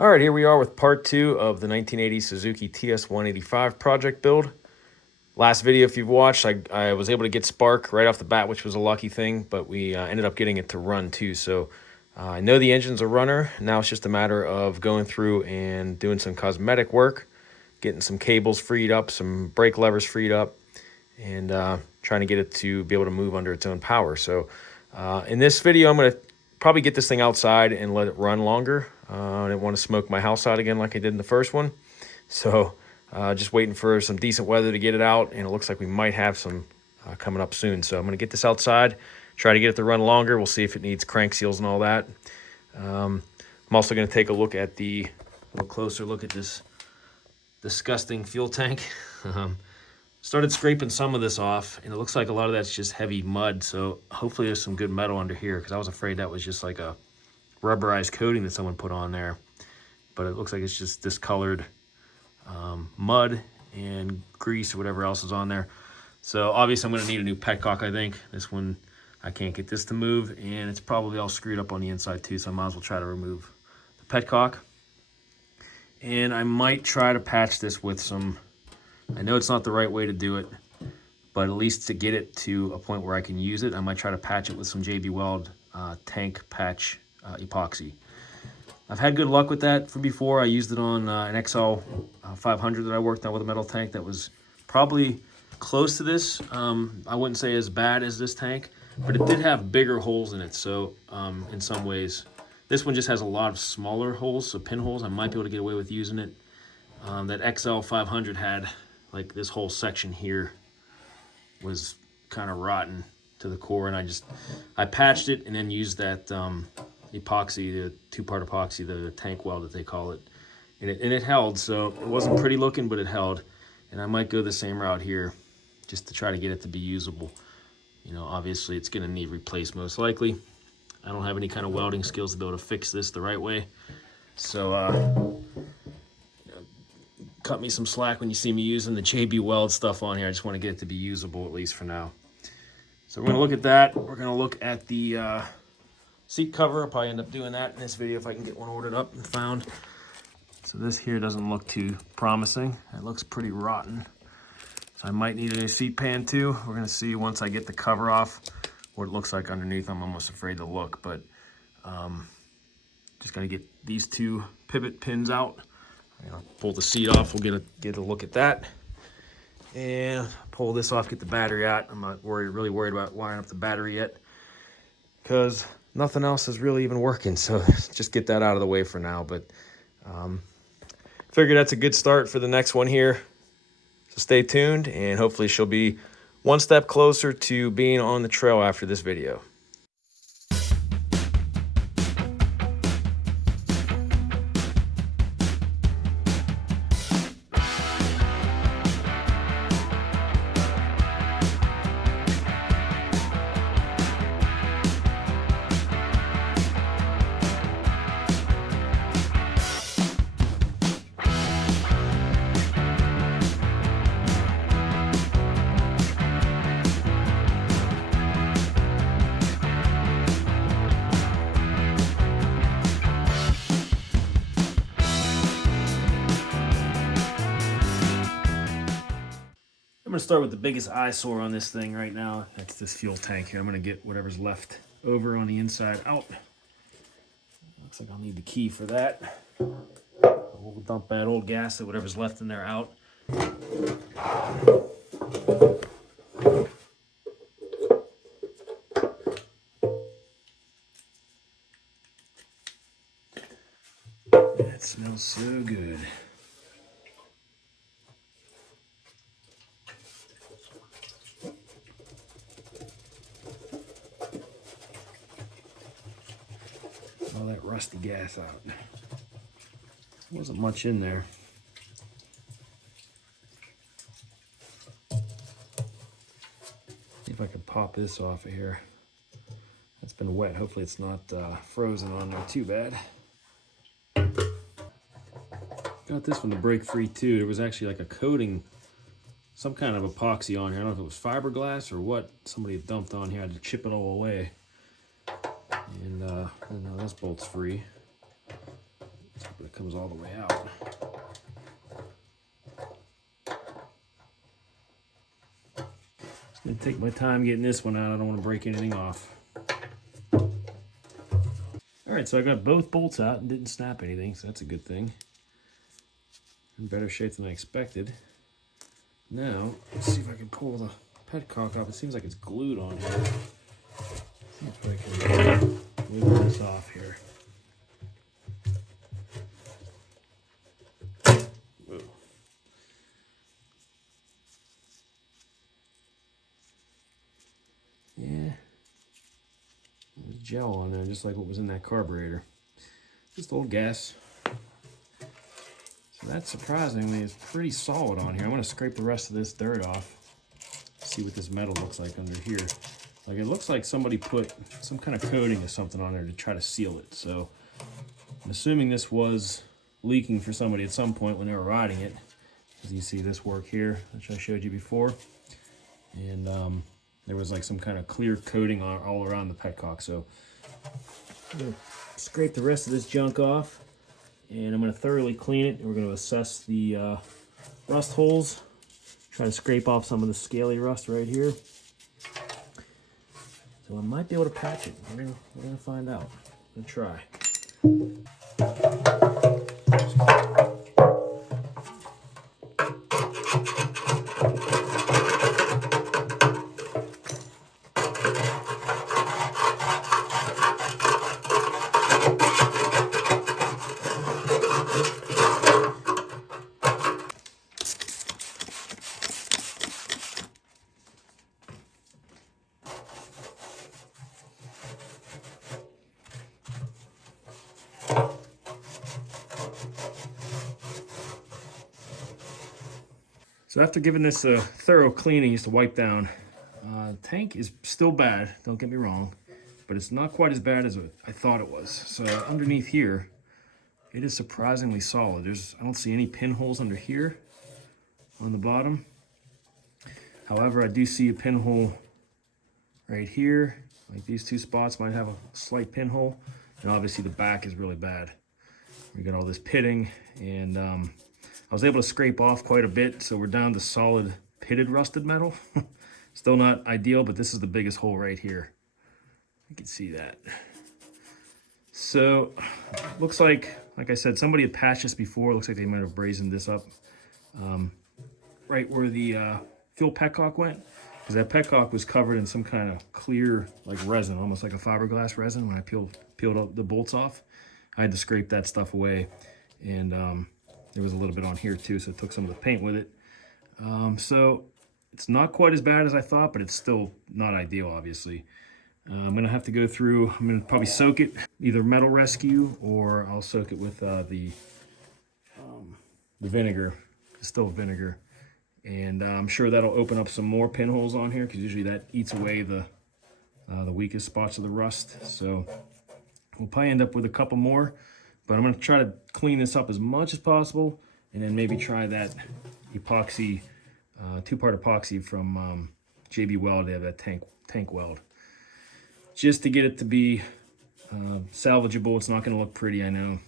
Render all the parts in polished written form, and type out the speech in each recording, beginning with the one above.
All right, here we are with part 2 of the 1980 Suzuki TS185 project build. Last video, if you've watched, I was able to get spark right off the bat, which was a lucky thing, but we ended up getting it to run too. So I know the engine's a runner. Now it's just a matter of going through and doing some cosmetic work, getting some cables freed up, some brake levers freed up, and trying to get it to be able to move under its own power. So in this video, I'm going to probably get this thing outside and let it run longer. I didn't want to smoke my house out again like I did in the first one. So just waiting for some decent weather to get it out, and it looks like we might have some coming up soon. So I'm going to get this outside, try to get it to run longer. We'll see if it needs crank seals and all that. I'm also going to take a look at a little closer look at this disgusting fuel tank. Started scraping some of this off, and it looks like a lot of that's just heavy mud. So hopefully there's some good metal under here, because I was afraid that was just like a rubberized coating that someone put on there. But it looks like it's just discolored mud and grease or whatever else is on there. So obviously I'm going to need a new petcock, I think. This one, I can't get this to move, and it's probably all screwed up on the inside too, so I might as well try to remove the petcock. And I might try to patch this with some, I know it's not the right way to do it, but at least to get it to a point where I can use it, I might try to patch it with some JB Weld tank patch epoxy. I've had good luck with that from before. I used it on an XL 500 that I worked on with a metal tank that was probably close to this. I wouldn't say as bad as this tank, but it did have bigger holes in it. So in some ways, this one just has a lot of smaller holes, so pinholes. I might be able to get away with using it. That XL 500 had like this whole section here was kind of rotten to the core, and I patched it and then used that epoxy, the two-part epoxy, the tank weld that they call it, and it held. So it wasn't pretty looking, but it held. And I might go the same route here just to try to get it to be usable. You know, obviously it's going to need replaced most likely. I don't have any kind of welding skills to be able to fix this the right way, so cut me some slack when you see me using the JB Weld stuff on here. I just want to get it to be usable, at least for now. So we're going to look at that. We're going to look at the seat cover. I'll probably end up doing that in this video if I can get one ordered up and found. So this here doesn't look too promising. It looks pretty rotten. So I might need a new seat pan too. We're going to see once I get the cover off what it looks like underneath. I'm almost afraid to look, but just got to get these two pivot pins out. I'll pull the seat off. We'll get a look at that. And pull this off, get the battery out. I'm not really worried about wiring up the battery yet, because nothing else is really even working. So just get that out of the way for now. But figure that's a good start for the next one here. So stay tuned, and hopefully she'll be one step closer to being on the trail after this video. I'm gonna start with the biggest eyesore on this thing right now. That's this fuel tank here. I'm gonna get whatever's left over on the inside out. Looks like I'll need the key for that. We'll dump that old gasket, whatever's left in there, out. That smells so good. All that rusty gas out. Wasn't much in there. See if I can pop this off of here. It's been wet. Hopefully it's not frozen on there too bad. Got this one to break free too. There was actually like a coating, some kind of epoxy on here. I don't know if it was fiberglass or what somebody had dumped on here. I had to chip it all away. And now this bolt's free. Let's put it comes all the way out. Just gonna take my time getting this one out. I don't want to break anything off. All right, so I got both bolts out and didn't snap anything, so that's a good thing. In better shape than I expected. Now, let's see if I can pull the petcock off. It seems like it's glued on here. See if I can wiggle this off here. Whoa. Yeah. There's gel on there, just like what was in that carburetor. Just old gas. So that surprisingly is pretty solid on here. I'm going to scrape the rest of this dirt off. See what this metal looks like under here. Like it looks like somebody put some kind of coating or something on there to try to seal it. So I'm assuming this was leaking for somebody at some point when they were riding it. As you see this work here, which I showed you before. And there was like some kind of clear coating all around the petcock. So I'm going to scrape the rest of this junk off. And I'm going to thoroughly clean it. And we're going to assess the rust holes. Try to scrape off some of the scaly rust right here. So I might be able to patch it. We're gonna find out. I'm gonna try. So after giving this a thorough cleaning, just to wipe down, tank is still bad, don't get me wrong, but it's not quite as bad as I thought it was. So underneath here, it is surprisingly solid. I don't see any pinholes under here on the bottom. However, I do see a pinhole right here. Like these two spots might have a slight pinhole. And obviously the back is really bad. We got all this pitting, and I was able to scrape off quite a bit, so we're down to solid pitted rusted metal. Still not ideal, but this is the biggest hole right here. You can see that. So looks like I said, somebody had patched this before. Looks like they might have brazened this up right where the fuel petcock went, because that petcock was covered in some kind of clear like resin, almost like a fiberglass resin. When I peeled up the bolts off, I had to scrape that stuff away, and there was a little bit on here too, so it took some of the paint with it. So it's not quite as bad as I thought, but it's still not ideal, obviously. I'm gonna have to go through, I'm gonna probably soak it, either Metal Rescue, or I'll soak it with the vinegar, distilled vinegar. And I'm sure that'll open up some more pinholes on here, because usually that eats away the weakest spots of the rust. So we'll probably end up with a couple more, but I'm gonna try to clean this up as much as possible, and then maybe try that epoxy, two-part epoxy from JB Weld. They have that tank weld, just to get it to be salvageable. It's not gonna look pretty, I know.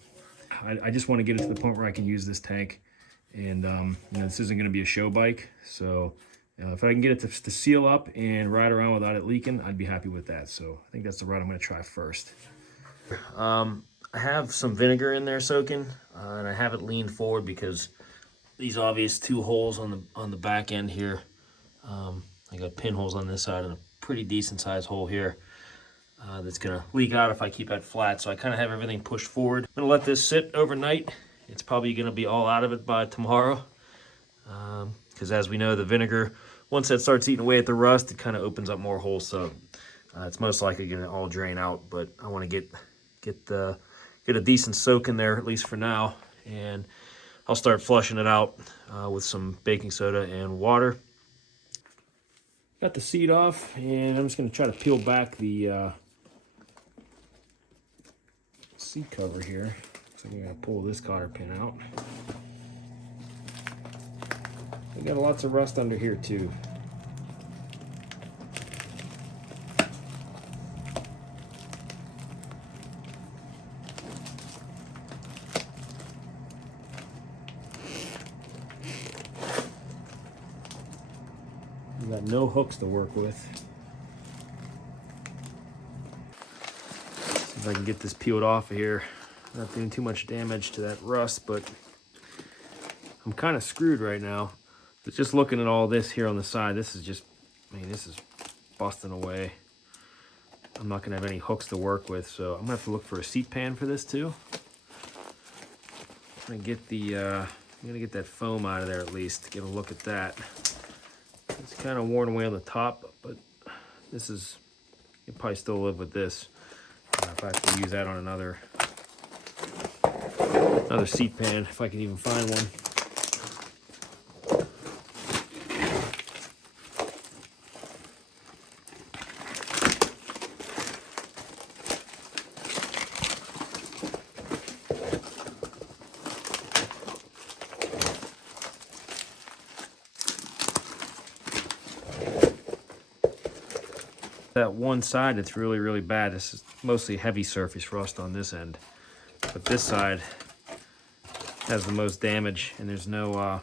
I just want to get it to the point where I can use this tank, and you know, this isn't gonna be a show bike, so if I can get it to seal up and ride around without it leaking, I'd be happy with that. So I think that's the route I'm gonna try first. I have some vinegar in there soaking, and I have it leaned forward because these obvious two holes on the back end here. I got pinholes on this side and a pretty decent sized hole here that's gonna leak out if I keep that flat. So I kind of have everything pushed forward. I'm gonna let this sit overnight. It's probably gonna be all out of it by tomorrow, because as we know, the vinegar, once that starts eating away at the rust, it kind of opens up more holes. So it's most likely gonna all drain out. But I want to get a decent soak in there, at least for now, and I'll start flushing it out with some baking soda and water. Got the seat off, and I'm just going to try to peel back the seat cover here. So I'm going to pull this cotter pin out. We got lots of rust under here too. Got no hooks to work with. See if I can get this peeled off of here. Not doing too much damage to that rust, but I'm kind of screwed right now. But just looking at all this here on the side, this is just, I mean, this is busting away. I'm not gonna have any hooks to work with, so I'm gonna have to look for a seat pan for this too. I'm gonna get that foam out of there at least to get a look at that. It's kind of worn away on the top, but this is, you can probably still live with this. If I have to use that on another seat pan, if I can even find one. That one side, it's really, really bad. This is mostly heavy surface rust on this end. But this side has the most damage, and there's no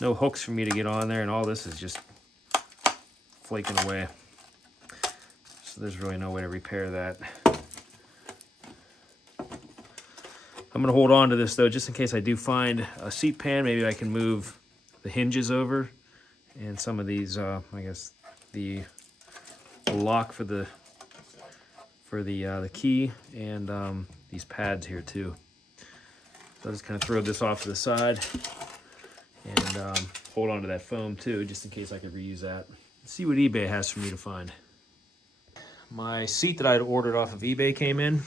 hooks for me to get on there, and all this is just flaking away. So there's really no way to repair that. I'm gonna hold on to this though, just in case I do find a seat pan. Maybe I can move the hinges over, and some of these, I guess the lock for the key, and these pads here too. So I'll just kind of throw this off to the side and hold on to that foam too, just in case I could reuse that. Let's see what eBay has for me to find. My seat that I had ordered off of eBay came in.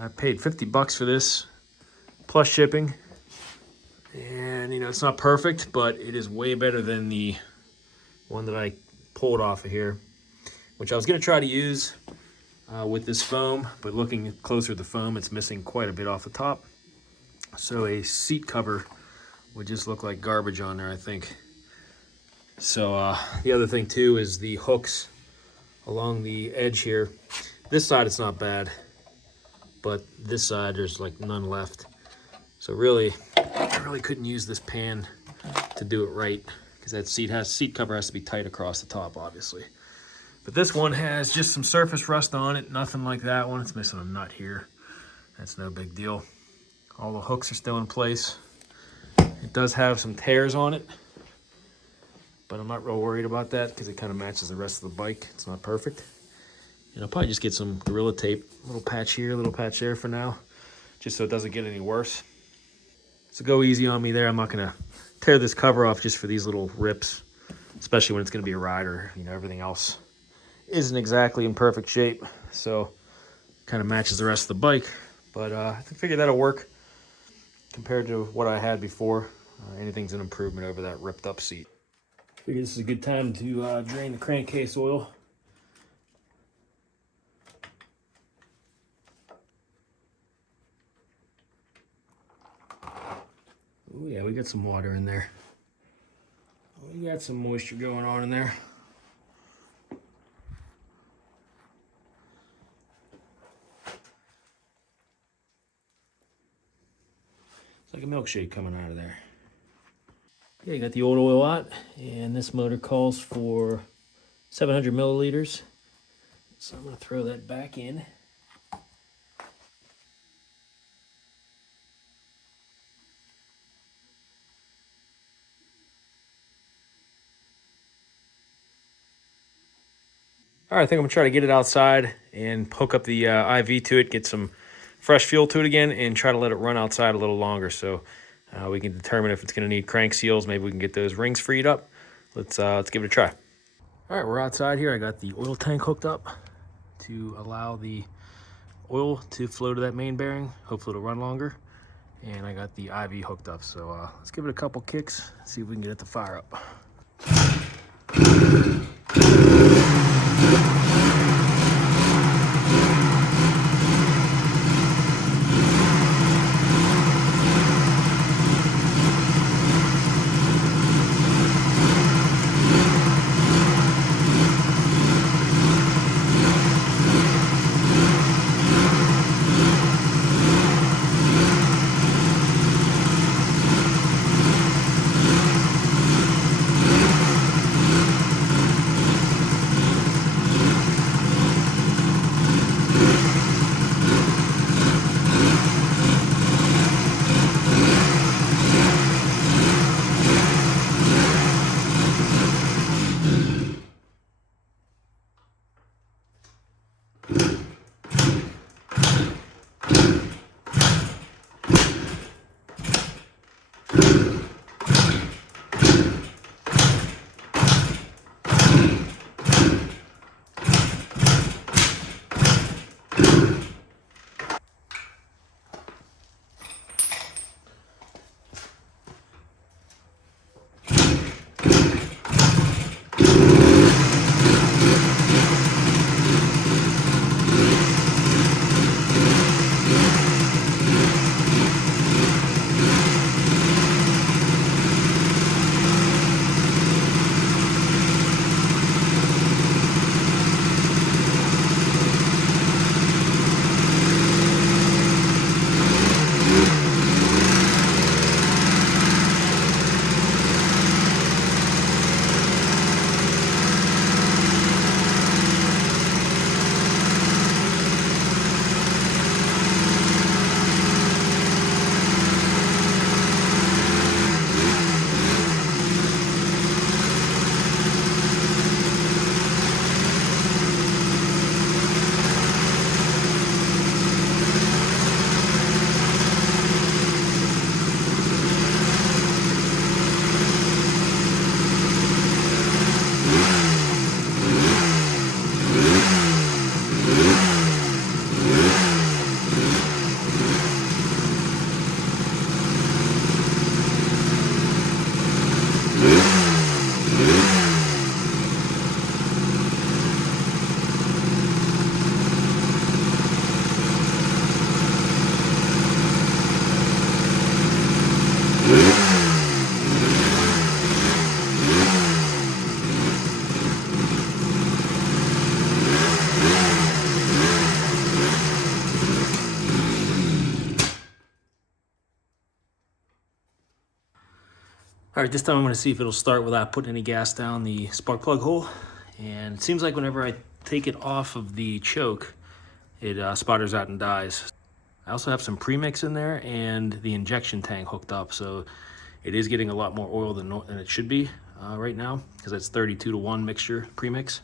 I paid 50 bucks for this, plus shipping. And you know, it's not perfect, but it is way better than the one that I pulled off of here, which I was gonna try to use with this foam, but looking closer at the foam, it's missing quite a bit off the top. So a seat cover would just look like garbage on there, I think. So the other thing too is the hooks along the edge here. This side it's not bad, but this side there's like none left. So really, I really couldn't use this pan to do it right, because that seat cover has to be tight across the top, obviously. But this one has just some surface rust on it, nothing like that one. It's missing a nut here. That's no big deal. All the hooks are still in place. It does have some tears on it, but I'm not real worried about that because it kind of matches the rest of the bike. It's not perfect. And I'll probably just get some Gorilla Tape, a little patch here, a little patch there for now, just so it doesn't get any worse. So go easy on me there. I'm not gonna tear this cover off just for these little rips, especially when it's gonna be a rider. You know, everything else isn't exactly in perfect shape, so kind of matches the rest of the bike. But I figured that'll work compared to what I had before. Anything's an improvement over that ripped up seat. Figure this is a good time to drain the crankcase oil. Oh yeah, we got some water in there. We got some moisture going on in there. It's like a milkshake coming out of there. Okay, got the old oil out, and this motor calls for 700 milliliters. So I'm gonna throw that back in. All right, I think I'm gonna try to get it outside and hook up the IV to it, get some fresh fuel to it again, and try to let it run outside a little longer so we can determine if it's gonna need crank seals. Maybe we can get those rings freed up. Let's give it a try. All right, we're outside here. I got the oil tank hooked up to allow the oil to flow to that main bearing. Hopefully it'll run longer. And I got the IV hooked up. So let's give it a couple kicks, see if we can get it to fire up. All right, this time I'm going to see if it'll start without putting any gas down the spark plug hole. And it seems like whenever I take it off of the choke, it sputters out and dies. I also have some premix in there and the injection tank hooked up, so it is getting a lot more oil than it should be right now, because it's 32-to-1 mixture premix.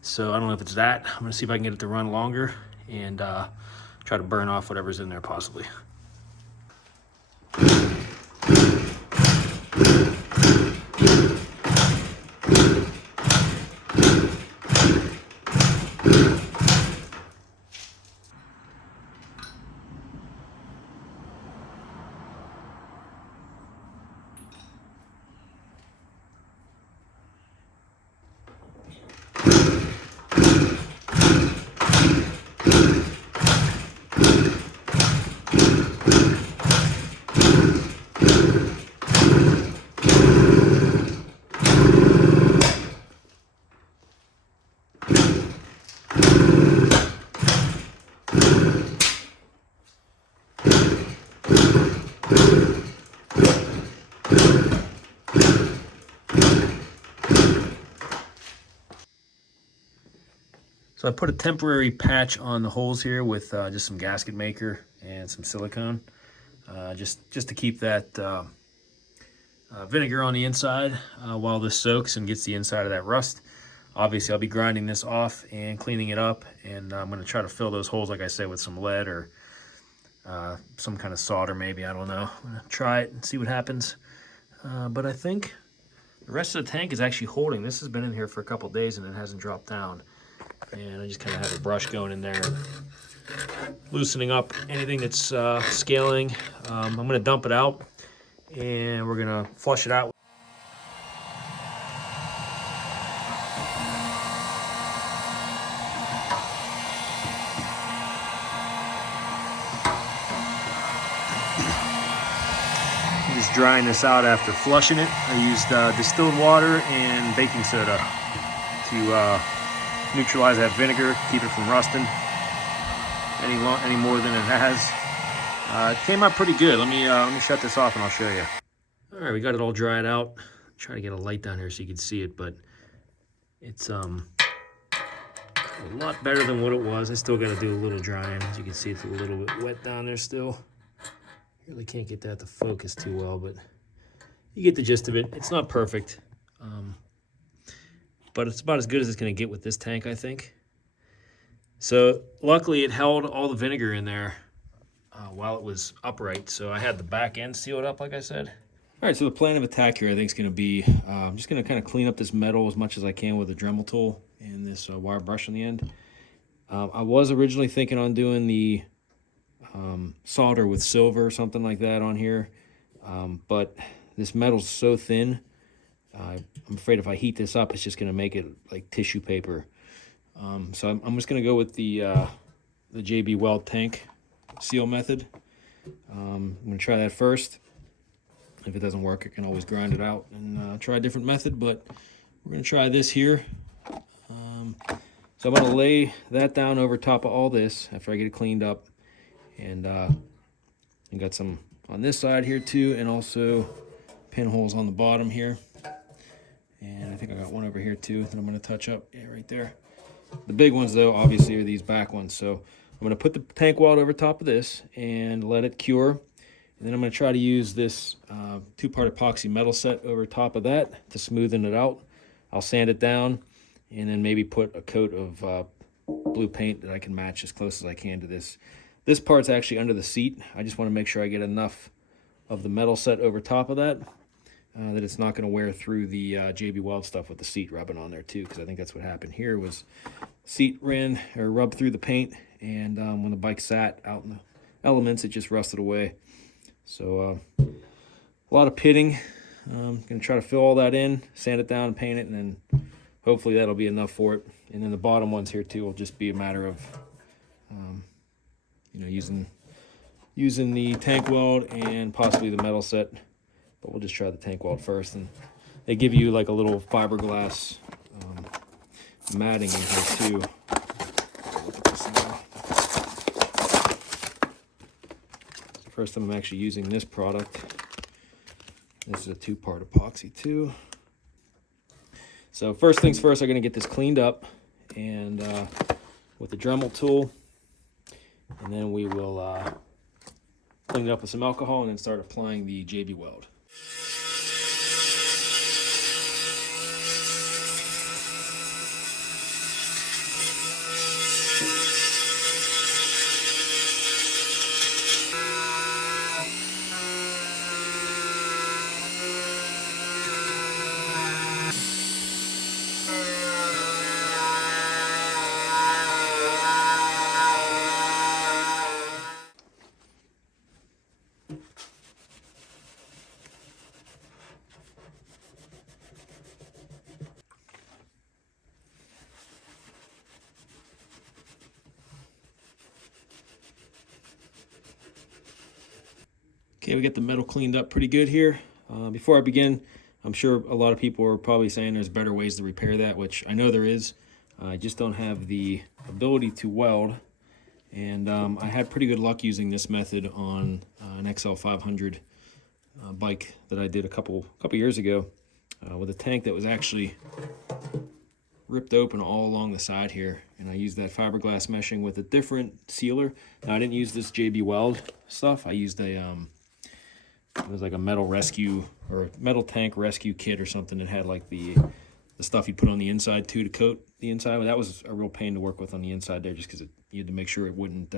So I don't know if it's that. I'm gonna see if I can get it to run longer and try to burn off whatever's in there possibly. So I put a temporary patch on the holes here with just some gasket maker and some silicone, just to keep that vinegar on the inside while this soaks and gets the inside of that rust. Obviously, I'll be grinding this off and cleaning it up, and I'm going to try to fill those holes, like I said, with some lead or some kind of solder maybe, I don't know. I'm going to try it and see what happens. But I think the rest of the tank is actually holding. This has been in here for a couple days and it hasn't dropped down. And I just kind of have a brush going in there, loosening up anything that's scaling. I'm going to dump it out and we're going to flush it out. I'm just drying this out after flushing it. I used distilled water and baking soda to neutralize that vinegar, keep it from rusting any more than it has. It came out pretty good. Let me shut this off and I'll show you. All right, we got it all dried out. Try to get a light down here so you can see it, but it's a lot better than what it was. I still got to do a little drying. As you can see, it's a little bit wet down there still. Really can't get that to focus too well, but you get the gist of it. It's not perfect. But it's about as good as it's going to get with this tank, I think. So luckily it held all the vinegar in there while it was upright. So I had the back end sealed up, like I said. All right, so the plan of attack here I think is going to be, I'm just going to kind of clean up this metal as much as I can with a Dremel tool and this wire brush on the end. I was originally thinking on doing the solder with silver or something like that on here. But this metal's so thin, I'm afraid if I heat this up, it's just going to make it like tissue paper. So I'm just going to go with the JB Weld tank seal method. I'm going to try that first. If it doesn't work, I can always grind it out and try a different method, but we're going to try this here. So I'm going to lay that down over top of all this after I get it cleaned up. And I got some on this side here too, and also pinholes on the bottom here. And I think I got one over here too that I'm going to touch up. Yeah, right there. The big ones though, obviously, are these back ones. So I'm going to put the tank weld over top of this and let it cure. And then I'm going to try to use this two-part epoxy metal set over top of that to smoothen it out. I'll sand it down and then maybe put a coat of blue paint that I can match as close as I can to this. This part's actually under the seat. I just want to make sure I get enough of the metal set over top of that that it's not going to wear through the JB Weld stuff with the seat rubbing on there too, because I think that's what happened here was seat rubbed through the paint, and when the bike sat out in the elements, it just rusted away. So a lot of pitting. I'm going to try to fill all that in, sand it down, paint it, and then hopefully that'll be enough for it. And then the bottom ones here too will just be a matter of using the tank weld and possibly the metal set. But we'll just try the tank weld first. And they give you like a little fiberglass matting in here too. Look at this now. First time I'm actually using this product. This is a 2-part epoxy too. So first things first, I'm going to get this cleaned up and with the Dremel tool, and then we will clean it up with some alcohol and then start applying the JB Weld. Okay, we got the metal cleaned up pretty good here. Before I begin, I'm sure a lot of people are probably saying there's better ways to repair that, which I know there is. I just don't have the ability to weld. And I had pretty good luck using this method on an XL 500 bike that I did a couple years ago with a tank that was actually ripped open all along the side here. And I used that fiberglass meshing with a different sealer. Now, I didn't use this JB Weld stuff. I used it was like a metal rescue or metal tank rescue kit or something that had like the stuff you put on the inside too to coat the inside. But that was a real pain to work with on the inside there, just because you had to make sure it wouldn't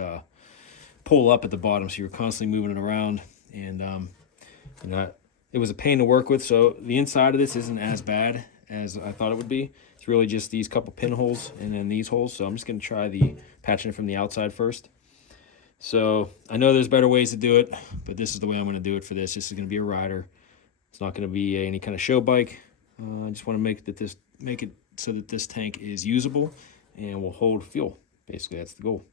pull up at the bottom, so you were constantly moving it around, and it was a pain to work with. So the inside of this isn't as bad as I thought it would be. It's really just these couple pinholes and then these holes. So I'm just going to try the patching it from the outside first. So I know there's better ways to do it, but this is the way I'm going to do it for this. This is going to be a rider. It's not going to be any kind of show bike. I just want to make it so that this tank is usable and will hold fuel. Basically, that's the goal.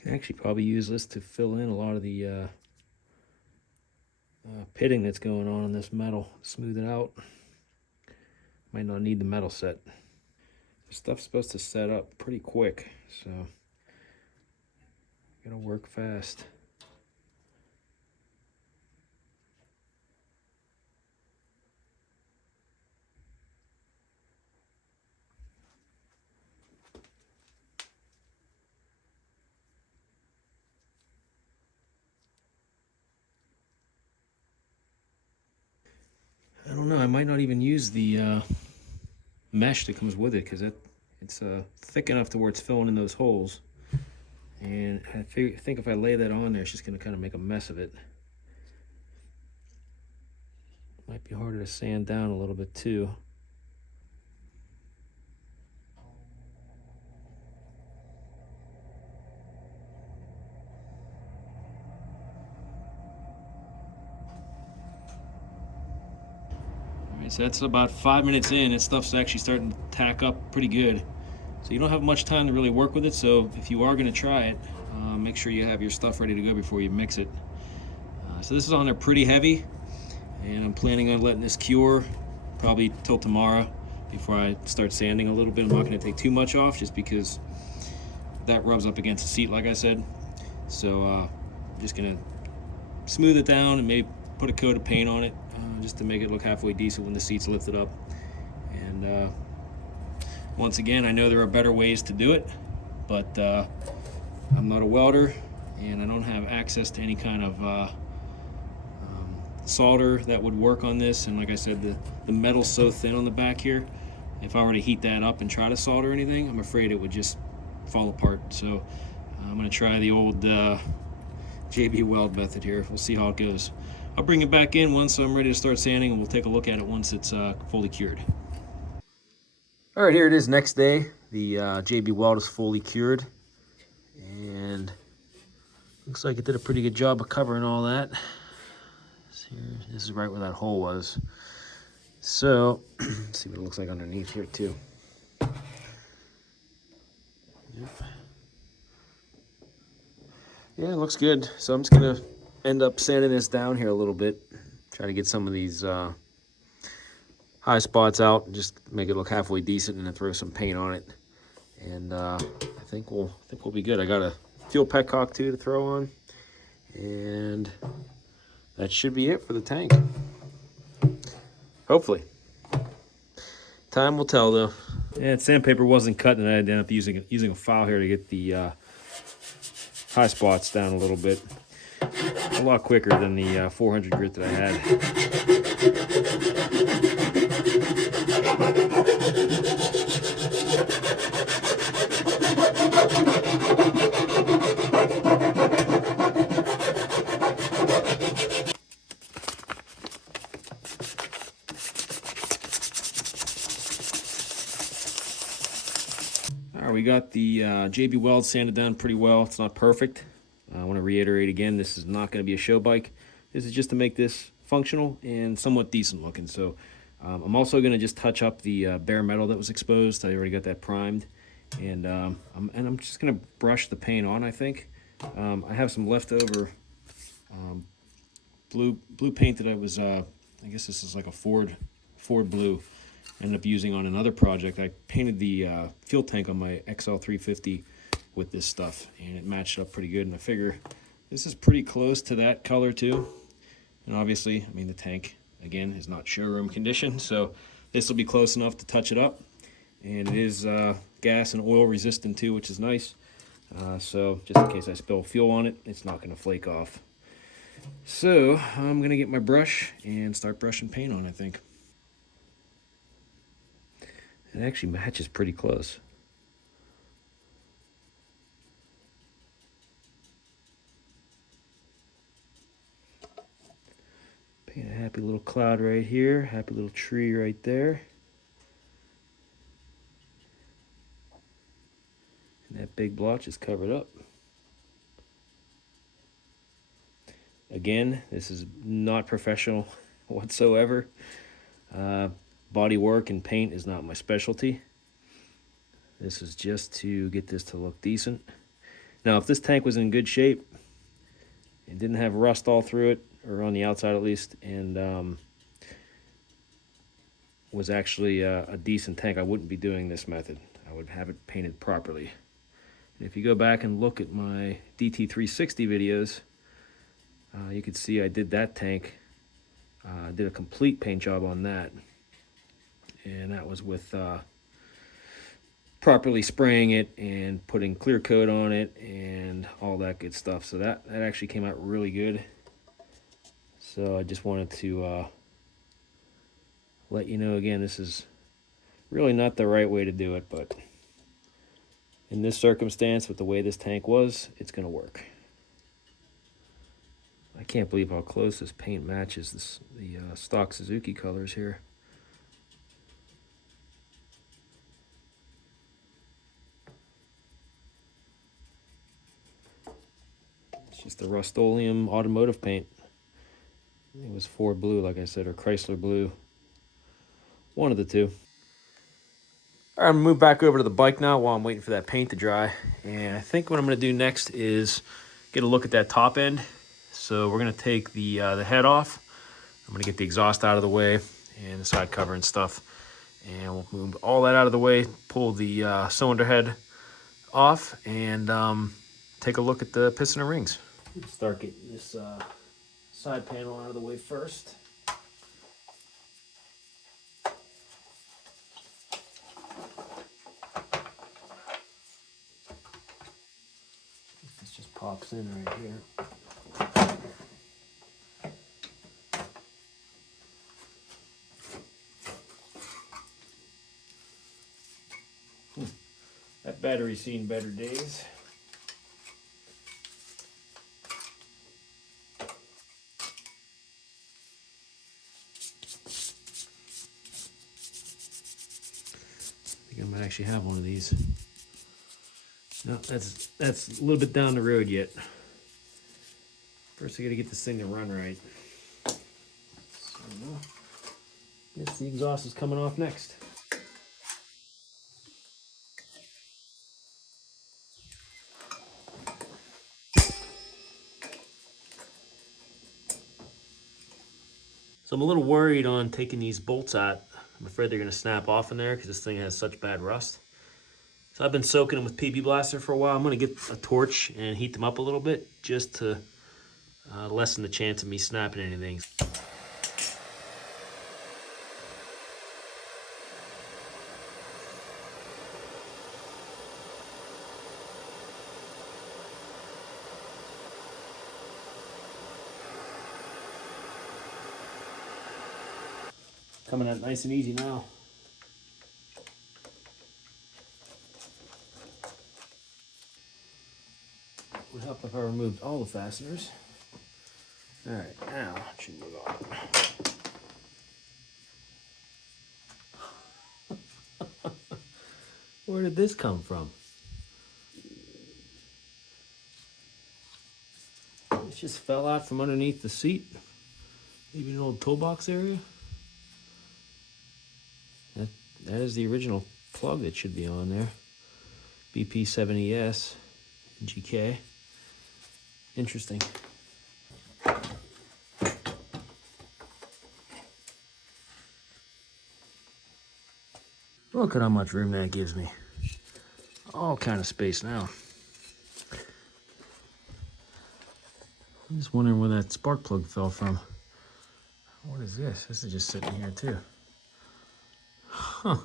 Can actually probably use this to fill in a lot of the pitting that's going on in this metal. Smooth it out. Might not need the metal set. This stuff's supposed to set up pretty quick, so gotta work fast. I don't know, I might not even use the mesh that comes with it, because it's thick enough to where it's filling in those holes. And I think if I lay that on there, it's just going to kind of make a mess of it. Might be harder to sand down a little bit too. All right, so that's about 5 minutes in. This stuff's actually starting to tack up pretty good. So you don't have much time to really work with it. So if you are going to try it, make sure you have your stuff ready to go before you mix it. So this is on there pretty heavy, and I'm planning on letting this cure probably till tomorrow before I start sanding a little bit. I'm not going to take too much off, just because that rubs up against the seat, like I said. So I'm just going to smooth it down and maybe put a coat of paint on it, just to make it look halfway decent when the seat's lifted up. And once again, I know there are better ways to do it, but I'm not a welder. and I don't have access to any kind of solder that would work on this. And like I said, the metal's so thin on the back here, if I were to heat that up and try to solder anything, I'm afraid it would just fall apart. So I'm going to try the old JB Weld method here. We'll see how it goes. I'll bring it back in once I'm ready to start sanding, and we'll take a look at it once it's fully cured. All right, here it is next day. The JB Weld is fully cured, and looks like it did a pretty good job of covering all that. This is right where that hole was. So, let's see what it looks like underneath here too. Yep. Yeah, it looks good. So I'm just gonna end up sanding this down here a little bit. Try to get some of these high spots out and just make it look halfway decent, and then throw some paint on it. And I think we'll be good. I got a fuel petcock too to throw on, and that should be it for the tank. Hopefully. Time will tell, though. Yeah, sandpaper wasn't cut, and I ended up using a file here to get the high spots down a little bit. A lot quicker than the 400 grit that I had. All right, we got the JB Weld sanded down pretty well. It's not perfect. I want to reiterate again, this is not going to be a show bike. This is just to make this functional and somewhat decent looking. So I'm also going to just touch up the bare metal that was exposed. I already got that primed. And I'm just going to brush the paint on, I think. I have some leftover blue paint that I was, I guess this is like a Ford blue. Ended up using on another project. I painted the fuel tank on my XL350 with this stuff, and it matched up pretty good. And I figure this is pretty close to that color too. And obviously, I mean, the tank again is not showroom condition, so this will be close enough to touch it up. And it is gas and oil resistant too, which is nice. So just in case I spill fuel on it, it's not going to flake off. So I'm going to get my brush and start brushing paint on, I think. It actually matches pretty close. Paint a happy little cloud right here, happy little tree right there. And that big blotch is covered up. Again, this is not professional whatsoever. Body work and paint is not my specialty. This is just to get this to look decent. Now, if this tank was in good shape, it didn't have rust all through it, or on the outside at least, and was actually a decent tank, I wouldn't be doing this method. I would have it painted properly. And if you go back and look at my DT360 videos, you can see I did that tank. I did a complete paint job on that. And that was with properly spraying it and putting clear coat on it and all that good stuff. So that actually came out really good. So I just wanted to let you know again, this is really not the right way to do it, but in this circumstance, with the way this tank was, it's going to work. I can't believe how close this paint matches the stock Suzuki colors here. It's just the Rust-Oleum automotive paint. It was Ford blue, like I said, or Chrysler blue. One of the two. All right, I'm gonna move back over to the bike now while I'm waiting for that paint to dry. And I think what I'm gonna do next is get a look at that top end. So we're gonna take the head off. I'm gonna get the exhaust out of the way and the side cover and stuff. And we'll move all that out of the way, pull the cylinder head off, and take a look at the piston and rings. Start getting this side panel out of the way first. It's just pops in right here. That battery's seen better days. I think I might actually have one of these. No, that's a little bit down the road yet. First I gotta get this thing to run right. So, guess the exhaust is coming off next. So I'm a little worried on taking these bolts out. I'm afraid they're gonna snap off in there because this thing has such bad rust. So I've been soaking them with PB Blaster for a while. I'm gonna get a torch and heat them up a little bit just to lessen the chance of me snapping anything. Coming out nice and easy now. Would help if I removed all the fasteners. All right, now it should move on. Where did this come from? It just fell out from underneath the seat. Maybe an old toolbox area. That is the original plug that should be on there. BP70S GK. Interesting. Look at how much room that gives me. All kind of space now. I'm just wondering where that spark plug fell from. What is this? This is just sitting here too. Huh.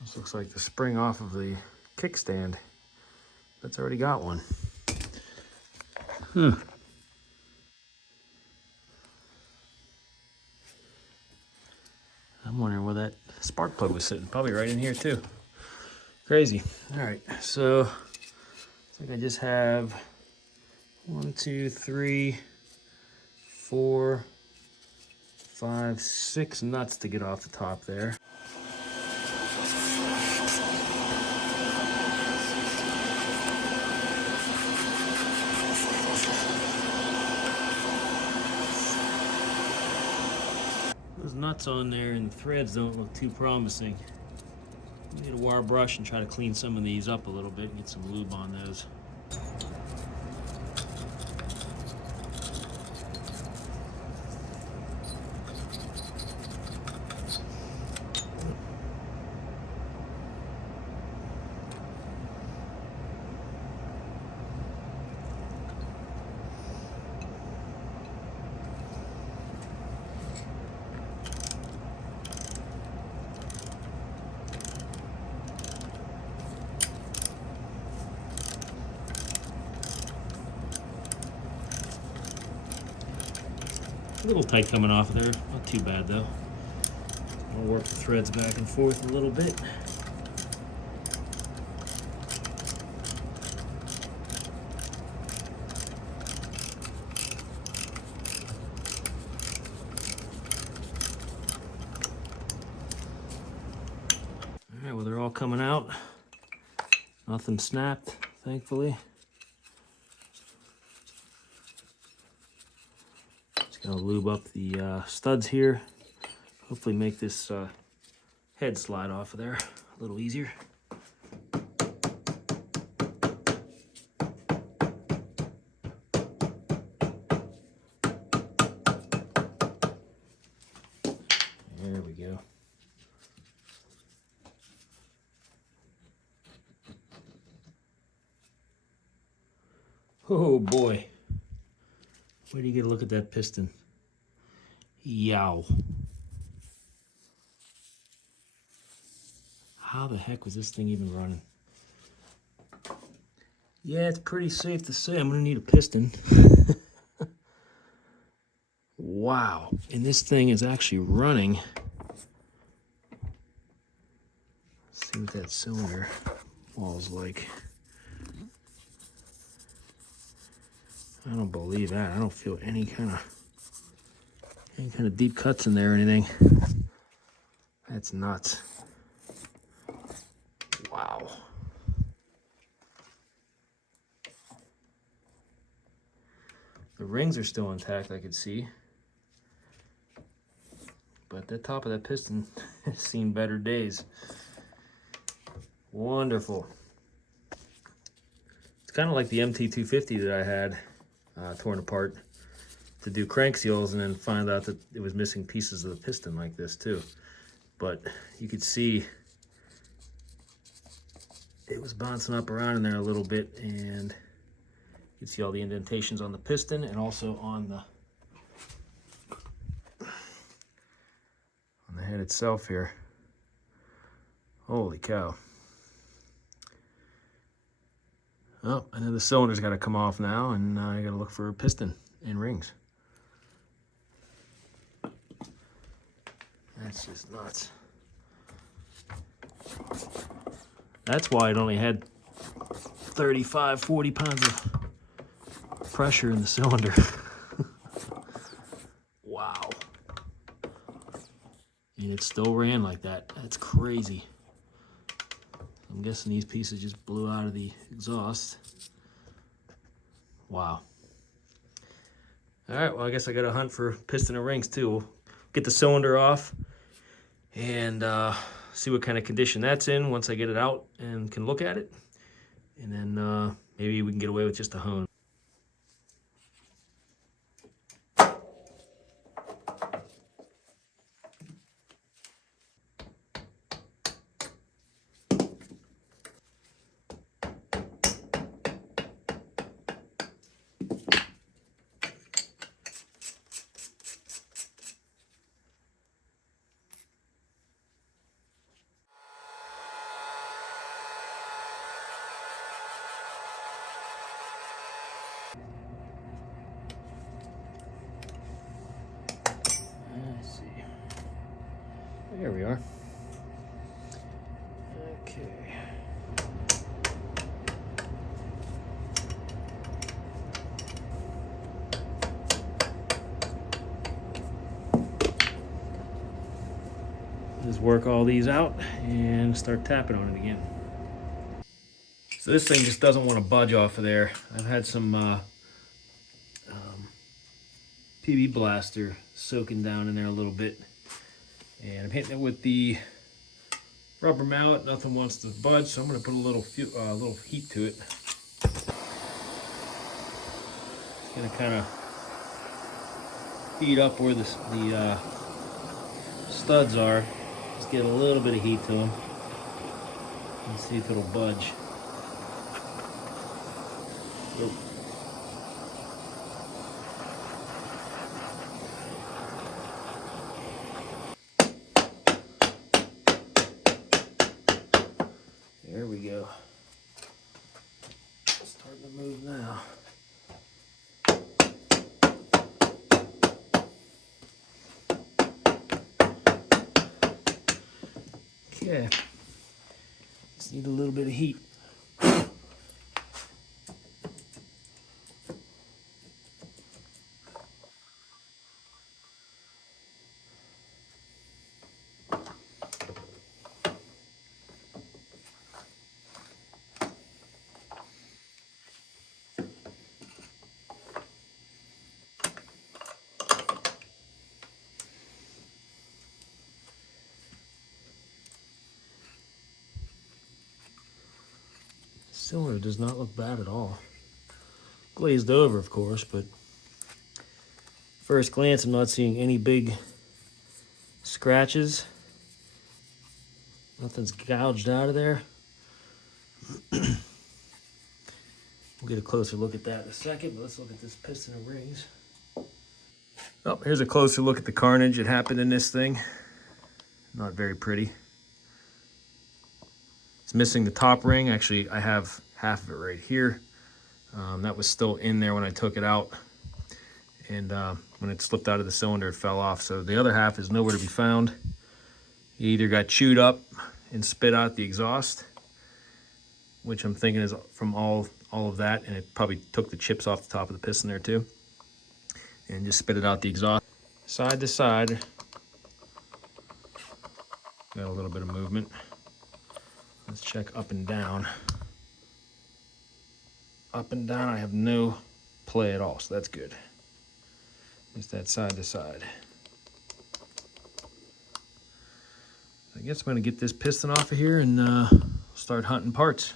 This looks like the spring off of the kickstand. That's already got one. Huh. I'm wondering where that spark plug was sitting. Probably right in here too. Crazy. All right, so looks like I just have 1, 2, 3, 4, 5, 6 nuts to get off the top there. Those nuts on there and threads don't look too promising. Need a wire brush and try to clean some of these up a little bit and get some lube on those. A little tight coming off of there, not too bad though. I'll work the threads back and forth a little bit. All right, well they're all coming out. Nothing snapped, thankfully. Just gonna lube up the studs here. Hopefully make this head slide off of there a little easier. There we go. Oh boy. Where do you get a look at that piston? Yow. How the heck was this thing even running? Yeah, it's pretty safe to say I'm gonna need a piston. Wow, and this thing is actually running. Let's see what that cylinder wall's like. I don't believe that. I don't feel any kind of deep cuts in there or anything. That's nuts. Wow. The rings are still intact, I could see. But the top of that piston has seen better days. Wonderful. It's kind of like the MT250 that I had torn apart to do crank seals, and then find out that it was missing pieces of the piston like this too. But you could see it was bouncing up around in there a little bit, and you can see all the indentations on the piston and also on the head itself here. Holy cow. Oh, I know the cylinder's got to come off now, and I got to look for a piston and rings. That's just nuts. That's why it only had 35, 40 pounds of pressure in the cylinder. Wow. And it still ran like that. That's crazy. I'm guessing these pieces just blew out of the exhaust. Wow. All right, well, I guess I got to hunt for piston and rings too. We'll get the cylinder off and see what kind of condition that's in once I get it out and can look at it. And then maybe we can get away with just a hone. Let's see. There we are. Okay. Just work all these out and start tapping on it again. So this thing just doesn't want to budge off of there. I've had some PB blaster soaking down in there a little bit, and I'm hitting it with the rubber mallet. Nothing wants to budge, so I'm going to put a little heat to it. It's going to kind of heat up where the studs are. Just get a little bit of heat to them and see if it'll budge. Oh. There we go. It's starting to move now. Okay. Just need a little bit of heat. Cylinder does not look bad at all. Glazed over, of course, but first glance I'm not seeing any big scratches. Nothing's gouged out of there. We'll get a closer look at that in a second, but let's look at this piston and rings. Oh, here's a closer look at the carnage that happened in this thing. Not very pretty. It's missing the top ring. Actually, I have half of it right here. That was still in there when I took it out, and when it slipped out of the cylinder, it fell off. So the other half is nowhere to be found. It either got chewed up and spit out the exhaust, which I'm thinking is from all of that, and it probably took the chips off the top of the piston there too, and just spit it out the exhaust. Side to side, got a little bit of movement. Let's check up and down. Up and down, I have no play at all, so that's good. Just that side to side. I guess I'm gonna get this piston off of here and start hunting parts.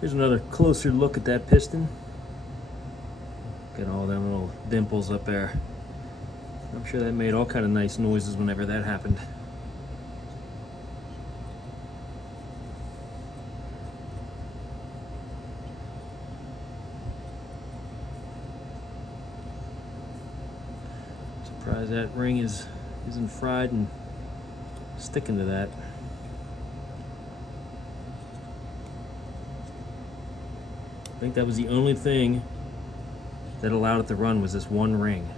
Here's another closer look at that piston. Got all them little dimples up there. I'm sure that made all kind of nice noises whenever that happened. Surprised that ring isn't fried and sticking to that. I think that was the only thing that allowed it to run, was this one ring,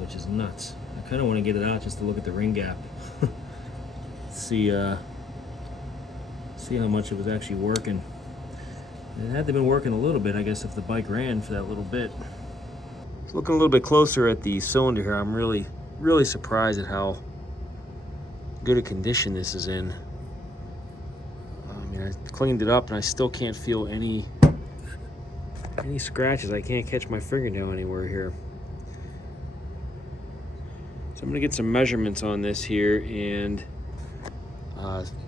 which is nuts. I kind of want to get it out just to look at the ring gap. see how much it was actually working. It had to have been working a little bit, I guess, if the bike ran for that little bit. Looking a little bit closer at the cylinder here, I'm really surprised at how good a condition this is in. I mean, I cleaned it up and I still can't feel any scratches. I can't catch my fingernail anywhere here. So I'm gonna get some measurements on this here and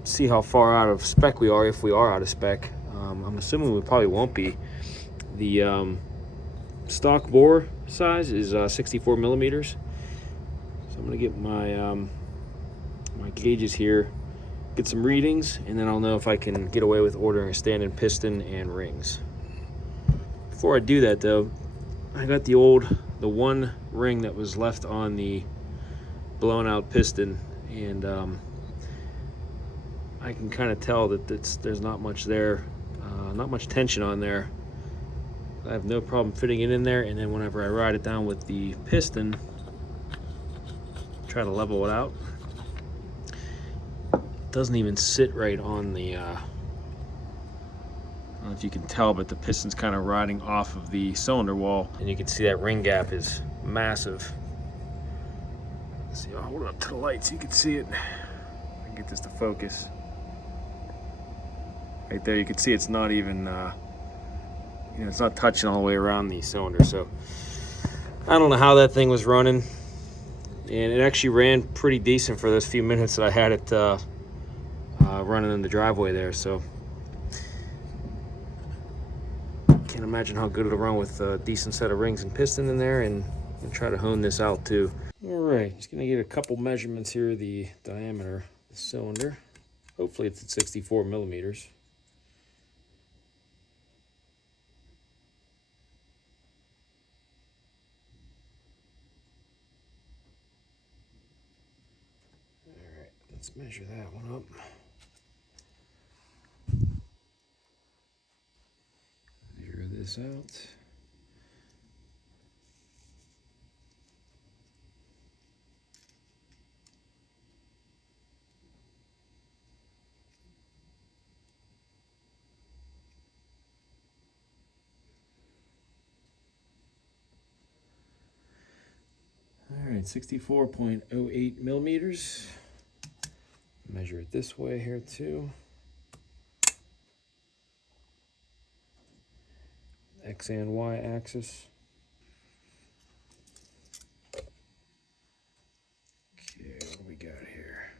see how far out of spec we are, if we are out of spec. I'm assuming we probably won't be. The stock bore size is 64 millimeters. So I'm gonna get my my gauges here, get some readings, and then I'll know if I can get away with ordering a standing piston and rings. Before I do that though, I got the one ring that was left on the blown out piston, and I can kind of tell that there's not much there, not much tension on there. I have no problem fitting it in there, and then whenever I ride it down with the piston, try to level it out, it doesn't even sit right on the I don't know if you can tell, but the piston's kind of riding off of the cylinder wall, and you can see that ring gap is massive. Let's see, I'll hold it up to the light so you can see it. I can get this to focus. Right there, you can see it's not even, it's not touching all the way around the cylinder. So I don't know how that thing was running, and it actually ran pretty decent for those few minutes that I had it running in the driveway there. So can't imagine how good it'll run with a decent set of rings and piston in there, and try to hone this out too. All right, just gonna get a couple measurements here. The diameter of the cylinder. Hopefully it's at 64 millimeters. All right, let's measure that one up. Measure this out. All right, 64.08 millimeters. Measure it this way here too. X and Y axis. Okay, what do we got here?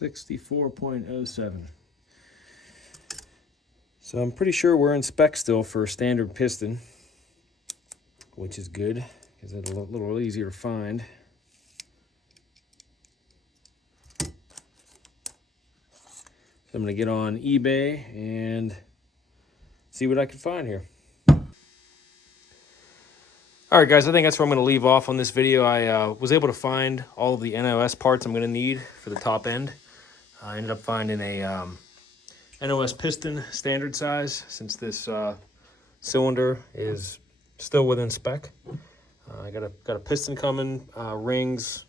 64.07. So I'm pretty sure we're in spec still for standard piston, which is good because it's a little easier to find. So I'm going to get on eBay and see what I can find here. All right, guys, I think that's where I'm going to leave off on this video. I was able to find all of the NOS parts I'm going to need for the top end. I ended up finding a NOS piston standard size, since this cylinder is still within spec. I got a piston coming, rings,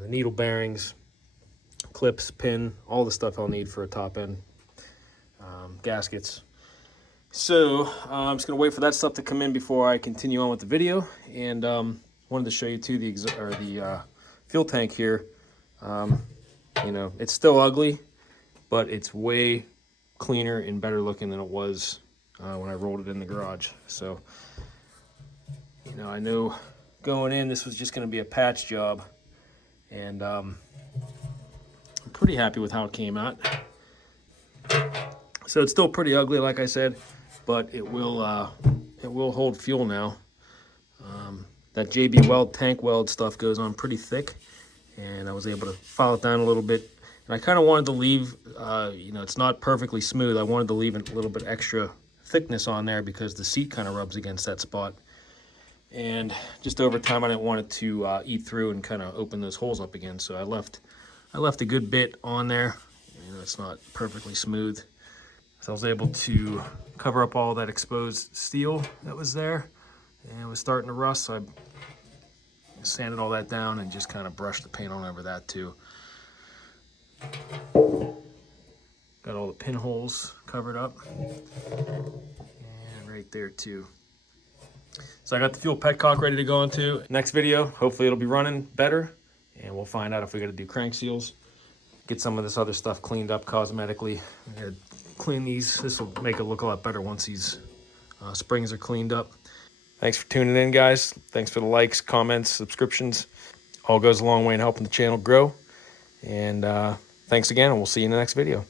the needle bearings, clips, pin, all the stuff I'll need for a top end, gaskets. So I'm just gonna wait for that stuff to come in before I continue on with the video. And wanted to show you too the fuel tank here. You know, it's still ugly, but it's way cleaner and better looking than it was when I rolled it in the garage. So, you know, I know going in this was just going to be a patch job, and I'm pretty happy with how it came out. So it's still pretty ugly, like I said, but it will hold fuel now. That JB Weld tank weld stuff goes on pretty thick, and I was able to file it down a little bit. And I kind of wanted to leave, you know, it's not perfectly smooth. I wanted to leave a little bit extra thickness on there because the seat kind of rubs against that spot. And just over time, I didn't want it to eat through and kind of open those holes up again. So I left a good bit on there. You know, it's not perfectly smooth. So I was able to cover up all that exposed steel that was there, and it was starting to rust. So I sanded all that down and just kind of brushed the paint on over that too. Got all the pinholes covered up, and right there too. So I got the fuel petcock ready to go into. Next video, hopefully it'll be running better, and we'll find out if we got to do crank seals. Get some of this other stuff cleaned up cosmetically. I gotta clean these. This will make it look a lot better once these springs are cleaned up. Thanks for tuning in, guys. Thanks for the likes, comments, subscriptions. All goes a long way in helping the channel grow. And thanks again, and we'll see you in the next video.